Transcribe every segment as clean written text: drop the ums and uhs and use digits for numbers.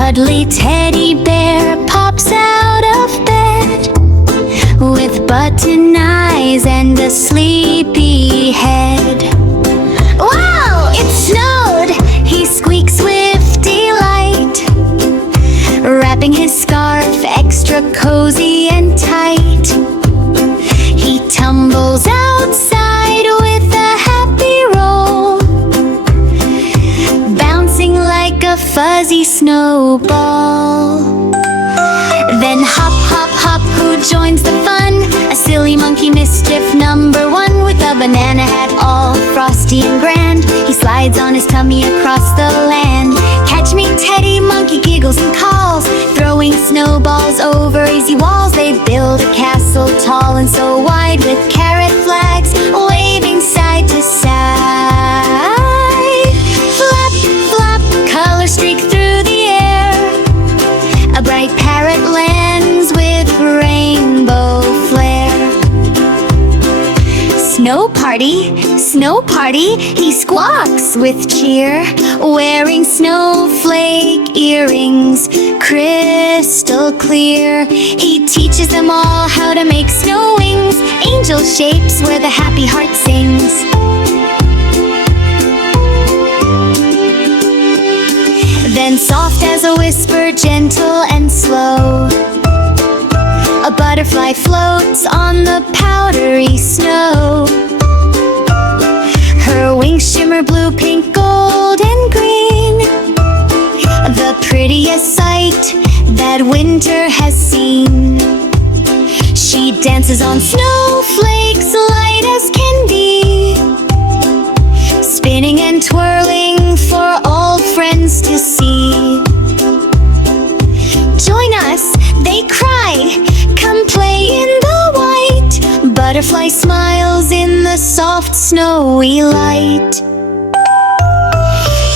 cuddly teddy bear pops out of bed with button eyes and a sleepy head. Wow, it snowed! He squeaks with delight, wrapping his scarf extra cozy and tight. He tumbles outside with a happy roll, bouncing like a fuzzy snowball. Then hop, hop, hop, who joins the fun? A silly monkey mischief number one, with a banana hat all frosty and grand. He slides on his tummy across the land. Catch me, Teddy, monkey giggles and calls, throwing snowballs over easy walls. They build a castle tall and so wide, with carrot flags waving side to side. Flap, flap, color streak through the air. A bright parrot lands with rainbow flare. Snow party, he squawks with cheer, wearing snowflake earrings, crystal clear. He teaches them all how to make snow wings, angel shapes where the happy heart sings. Then soft as a whisper, gentle and slow, a butterfly floats on the powdery snow. Her wings shimmer blue, pink, gold, and green, the prettiest sight that winter has seen. She dances on snowflakes light as can be, spinning and twirling for all friends to see. Join us, they cry, come play in the white. Butterfly smiles in the soft snowy light.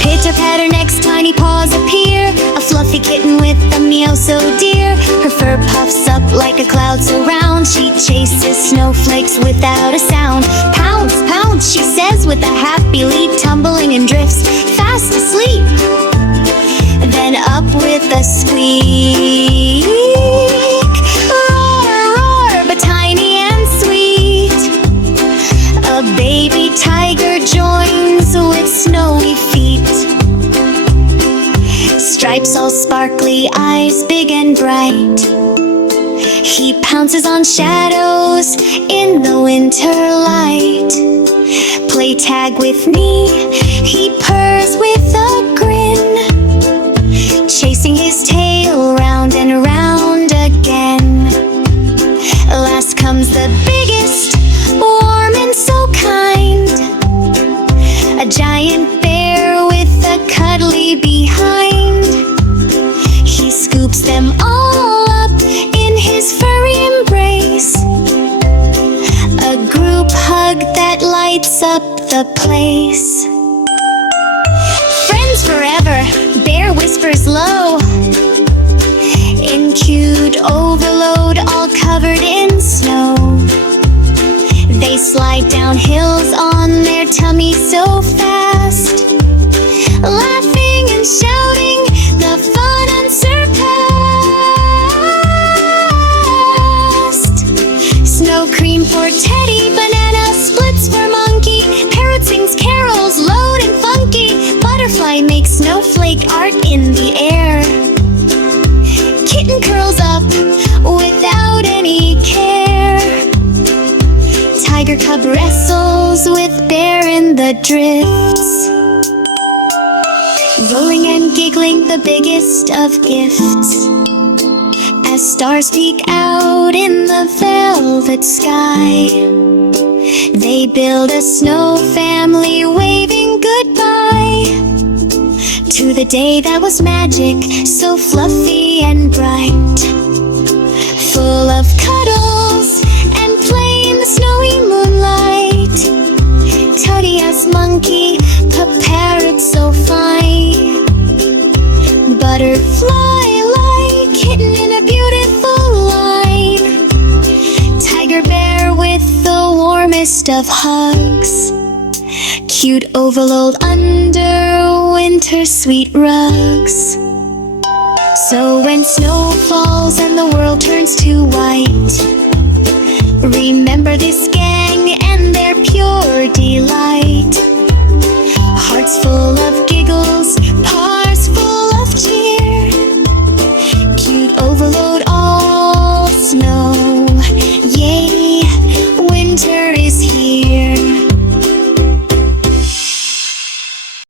Pitter-patter, next tiny paws appear, a fluffy kitten with a meow so dear. Her fur puffs up like a cloud so round, she chases snowflakes without a sound. Pounce, pounce, she says with a happy leap, tumbling and drifts fast asleep. Then up with a squeak, roar, roar, but tiny and sweet. A baby tiger joins with snowy feet, stripes all sparkly, eyes big and bright. He pounces on shadows in the winter light. Play tag with me, he purrs with a grin, chasing his tail round and round again. Last comes the biggest, warm and so kind, a giant bear with a cuddly behind. He scoops them all up in his furry embrace, a group hug that lights up the place. Friends forever, Bear whispers low, in cute overload, all covered in snow. They slide down hills on their tummies so fast, laughing and shouting, the fun unsurpassed. Snow cream for Teddy, banana splits for monkey, parrot sings carols loud and funky, butterfly makes snowflake art in the air. Kitten curls up without any care. Tiger cub wrestles with bear in the drifts, rolling and giggling, the biggest of gifts. As stars peek out in the velvet sky, they build a snow family, waving goodbye to the day that was magic, so fluffy and bright, full of cuddles and play in the snowy moonlight. Teddy as monkey, a parrot so fine, butterfly like kitten in a beautiful line, tiger bear with the warmest of hugs, cute overload under winter sweet rugs. So when snow falls and the world turns to white, remember this gang and their pure delight. Hearts full